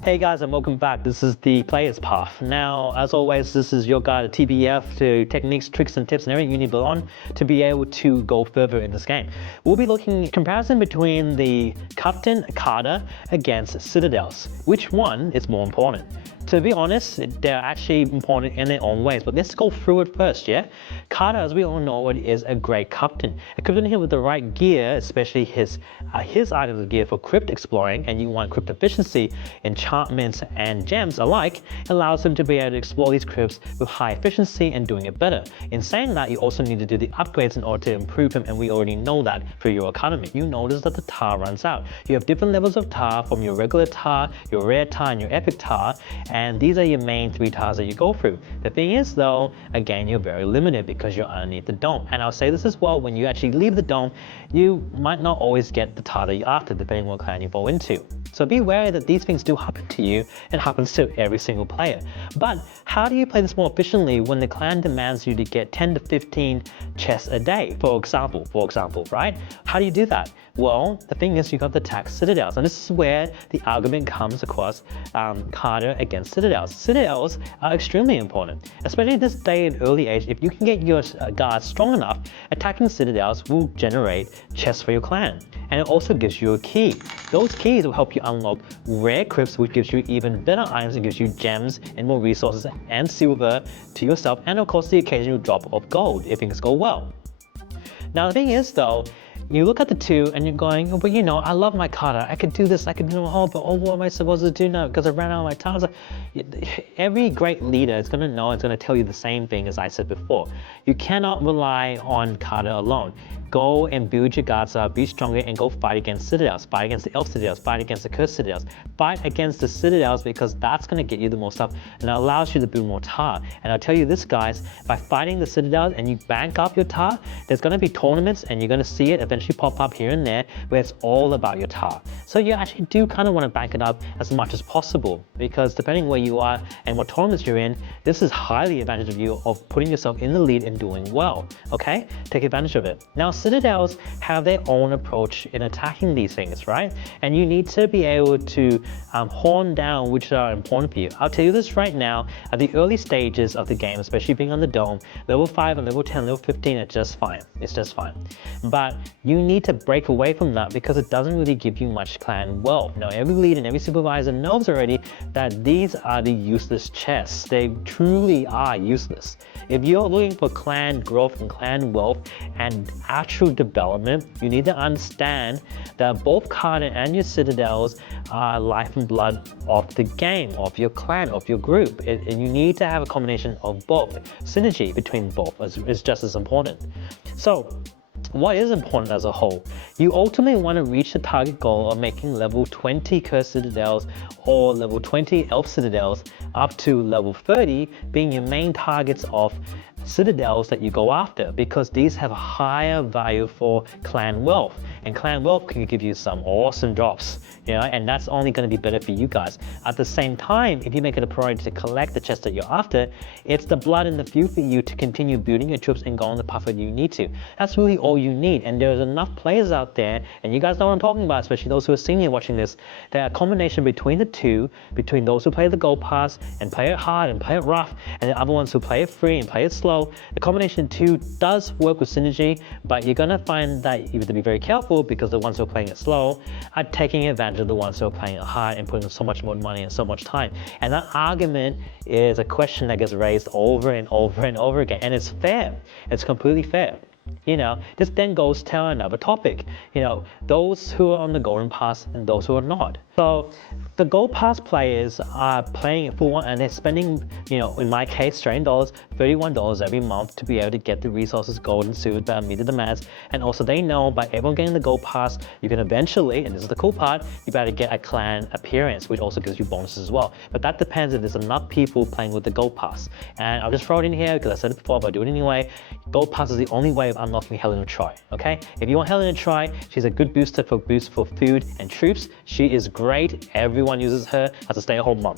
Hey guys, and welcome back. This is the Player's Path. Now, as always, this is your guide to TBF, to techniques, tricks, and tips, and everything you need to learn to be able to go further in this game. We'll be looking at comparison between the Captain Carter against Citadels. Which one is more important? To be honest, they're actually important in their own ways, but let's go through it first, yeah? Carter, as we all know it, is a great captain. Equipped him with the right gear, especially his items of gear for crypt exploring, and you want crypt efficiency, enchantments, and gems alike, allows him to be able to explore these crypts with high efficiency and doing it better. In saying that, you also need to do the upgrades in order to improve him, and we already know that for your academy. You notice that the tar runs out. You have different levels of tar, from your regular tar, your rare tar, and your epic tar, and these are your main 3 tars that you go through. The thing is though, again, you're very limited because you're underneath the dome. And I'll say this as well, when you actually leave the dome, you might not always get the tar that you're after, depending on what clan you fall into. So be wary that these things do happen to you, and happens to every single player. But how do you play this more efficiently when the clan demands you to get 10 to 15 chests a day, for example, right? How do you do that? Well, the thing is, you got to attack Citadels, and this is where the argument comes across Carter against Citadels. Citadels are extremely important, especially in this day and early age. If you can get your guards strong enough, attacking Citadels will generate chests for your clan. And it also gives you a key. Those keys will help you unlock rare crypts, which gives you even better items and gives you gems and more resources and silver to yourself, and of course the occasional drop of gold if things go well. Now the thing is though, you look at the two and you're going, well, you know, I love my Carter. I could do this, I could do all, but what am I supposed to do now? Because I ran out of my time. Every great leader is going to know, it's going to tell you the same thing as I said before. You cannot rely on Carter alone. Go and build your guards up, be stronger, and go fight against Citadels, fight against the Elf Citadels, fight against the Cursed Citadels, fight against the Citadels, because that's going to get you the most stuff and it allows you to build more tar. And I'll tell you this, guys, by fighting the Citadels and you bank up your tar, there's going to be tournaments and you're going to see it eventually pop up here and there where it's all about your tar. So you actually do kind of want to bank it up as much as possible, because depending where you are and what tournaments you're in, this is highly advantage of you of putting yourself in the lead and doing well. Okay, take advantage of it. Now Citadels have their own approach in attacking these things, right? And you need to be able to horn down which are important for you. I'll tell you this right now, at the early stages of the game, especially being on the dome, level 5 and level 10, level 15 are just fine. It's just fine. But you need to break away from that because it doesn't really give you much clan wealth. Now every leader and every supervisor knows already that these are the useless chests. They truly are useless. If you're looking for clan growth and clan wealth and actual development, you need to understand that both Carter and your Citadels are life and blood of the game, of your clan, of your group. And you need to have a combination of both. Synergy between both is just as important. So, what is important as a whole? You ultimately want to reach the target goal of making level 20 Cursed Citadels or level 20 Elf Citadels up to level 30 being your main targets of Citadels that you go after, because these have a higher value for clan wealth, and clan wealth can give you some awesome drops, you know, and that's only going to be better for you guys. At the same time, if you make it a priority to collect the chests that you're after, it's the blood and the fuel for you to continue building your troops and go on the path that you need to. That's really all you need, and there's enough players out there, and you guys know what I'm talking about, especially those who are senior watching this, that a combination between the two, between those who play the gold pass and play it hard and play it rough, and the other ones who play it free and play it slow. The combination 2 does work with synergy, but you're gonna find that you have to be very careful because the ones who are playing it slow are taking advantage of the ones who are playing it hard and putting so much more money and so much time. And that argument is a question that gets raised over and over and over again, and it's fair. It's completely fair. You know, this then goes to another topic, you know, those who are on the golden pass and those who are not. So the gold pass players are playing it for one, and they're spending, you know, in my case, $30, $31 every month to be able to get the resources, gold and silver that meet the demands. And also they know by everyone getting the gold pass, you can eventually, and this is the cool part, you better get a clan appearance, which also gives you bonuses as well. But that depends if there's enough people playing with the gold pass. And I'll just throw it in here because I said it before, but I'll do it anyway. Gold pass is the only way of unlocking Helena Troy, okay? If you want Helena Troy, she's a good boost for food and troops. She is great. Everyone uses her as a stay-at-home mom.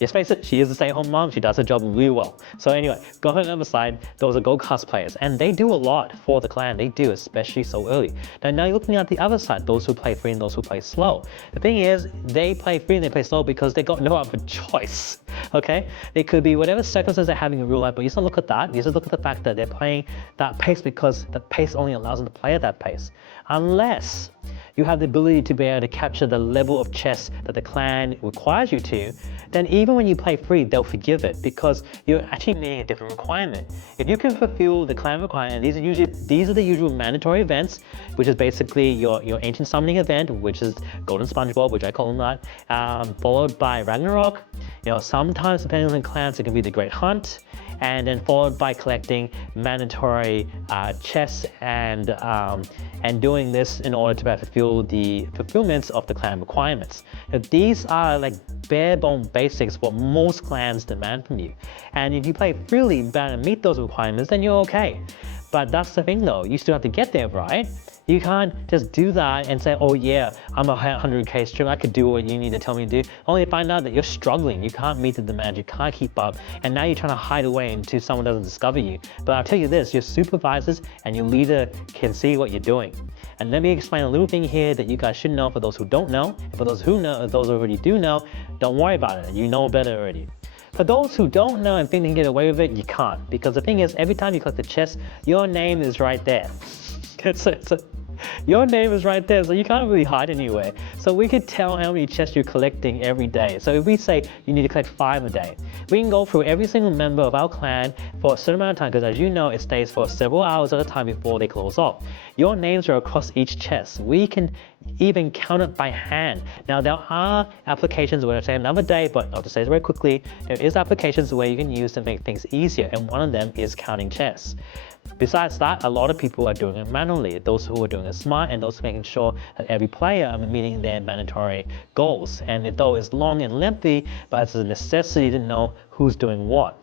let's face it, she is a stay-at-home mom. She does her job really well. So anyway, go on the other side, those are gold class players, and they do a lot for the clan. They do, especially so early. Now you're looking at the other side, those who play free and those who play slow. The thing is, they play free and they play slow because they got no other choice. Okay, it could be whatever circumstances they're having in real life, but you just don't look at that. You just look at the fact that they're playing that pace because the pace only allows them to play at that pace. Unless you have the ability to be able to capture the level of chess that the clan requires you to, then even when you play free, they'll forgive it because you're actually meeting a different requirement. If you can fulfill the clan requirement, these are the usual mandatory events, which is basically your ancient summoning event, which is Golden SpongeBob, which I call them that, followed by Ragnarok. Sometimes depending on the clans, it can be the Great Hunt, and then followed by collecting mandatory chests and doing this in order to fulfill the fulfillments of the clan requirements. Now, these are like bare bone basics what most clans demand from you. And if you play freely and meet those requirements, then you're okay. But that's the thing though, you still have to get there, right? You can't just do that and say, oh yeah, I'm a 100k streamer, I could do what you need to tell me to do, only to find out that you're struggling, you can't meet the demand, you can't keep up, and now you're trying to hide away until someone doesn't discover you. But I'll tell you this, your supervisors and your leader can see what you're doing. And let me explain a little thing here that you guys should know for those who don't know, and for those who know, those who already do know, don't worry about it, you know better already. For those who don't know and think they can get away with it, you can't. Because the thing is, every time you collect the chest, your name is right there. Your name is right there, so you can't really hide anywhere. So we could tell how many chests you're collecting every day. So if we say you need to collect 5 a day, we can go through every single member of our clan for a certain amount of time, because as you know, it stays for several hours at a time before they close off. Your names are across each chest. We can even count it by hand. Now there are applications where I say another day, but I'll just say it very quickly. There is applications where you can use to make things easier, and one of them is counting chests. Besides that, a lot of people are doing it manually. Those who are doing it smart and those making sure that every player are meeting their mandatory goals. And though it's long and lengthy, but it's a necessity to know who's doing what.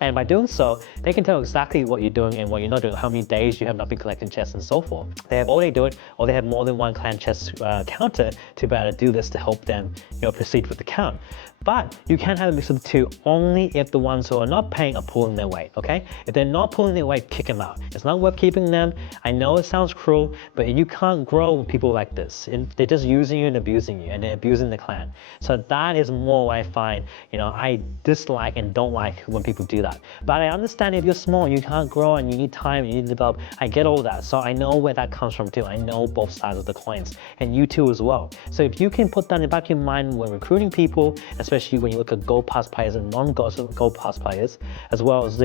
And by doing so, they can tell exactly what you're doing and what you're not doing, how many days you have not been collecting chests and so forth. They have already do it, or they have more than one clan chest counter to be able to do this to help them proceed with the count. But you can have a mix of the two only if the ones who are not paying are pulling their weight, okay? If they're not pulling their weight, kick them out. It's not worth keeping them. I know it sounds cruel, but you can't grow with people like this. They're just using you and abusing you, and they're abusing the clan. So that is more what I find, I dislike and don't like when people do that. But I understand if you're small, you can't grow and you need time, you need to develop. I get all that. So I know where that comes from too. I know both sides of the coins, and you too as well. So if you can put that in the back of your mind when recruiting people, especially when you look at gold pass players and non-gold pass players, as well as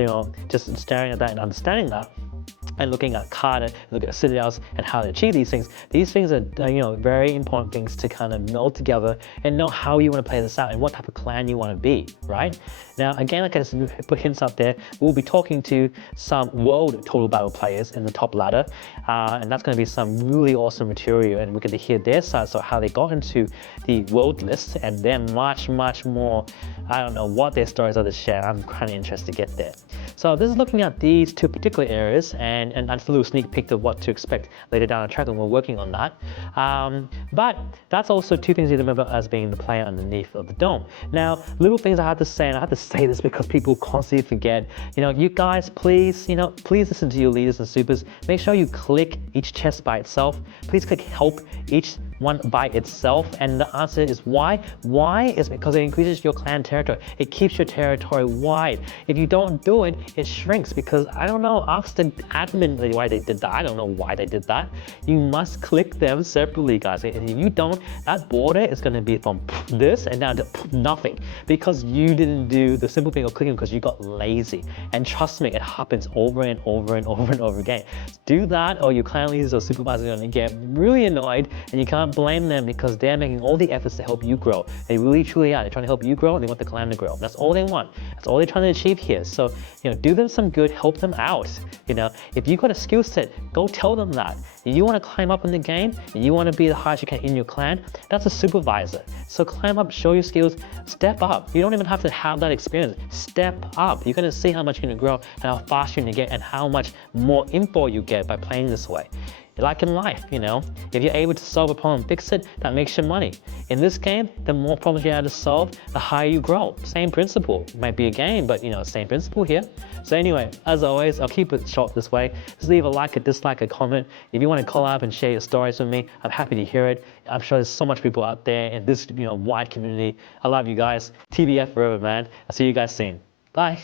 just staring at that and understanding that, and looking at Carter, look at Citadels and how to achieve these things. These things are very important things to kind of meld together and know how you want to play this out and what type of clan you want to be, right? Now again, like I said, put hints out there, we'll be talking to some world total battle players in the top ladder, and that's going to be some really awesome material, and we're going to hear their sides of how they got into the world list, and then much more, I don't know what their stories are to share. I'm kind of interested to get there. So this is looking at these two particular areas, and that's a little sneak peek of what to expect later down the track, and we're working on that. But that's also two things you remember as being the player underneath of the dome. Now, little things I have to say, and I have to say this because people constantly forget. You guys, please, please listen to your leaders and supers. Make sure you click each chest by itself. Please click help each one by itself, and the answer is why? Why is because it increases your clan territory. It keeps your territory wide. If you don't do it, it shrinks, because I don't know, ask the admin why they did that. I don't know why they did that. You must click them separately, guys. And if you don't, that border is going to be from this and down to nothing, because you didn't do the simple thing of clicking because you got lazy. And trust me, it happens over and over again. Do that, or your clan leaders or supervisors are going to get really annoyed, and you can't blame them because they're making all the efforts to help you grow. They really truly are. They're trying to help you grow, and they want the clan to grow. That's all they want. That's all they're trying to achieve here. So do them some good, help them out. If you got a skill set, go tell them that. If you want to climb up in the game and you want to be the highest you can in your clan, that's a supervisor. So climb up, show your skills, step up. You don't even have to have that experience. Step up. You're going to see how much you're going to grow and how fast you're going to get and how much more info you get by playing this way. Like in life, you know, if you're able to solve a problem and fix it, that makes you money. In this game, the more problems you have to solve, the higher you grow. Same principle. It might be a game, but you know, same principle here. So anyway, as always, I'll keep it short this way. Just leave a like, a dislike, a comment. If you want to collab and share your stories with me, I'm happy to hear it. I'm sure there's so much people out there in this, wide community. I love you guys. TBF forever, man. I'll see you guys soon. Bye.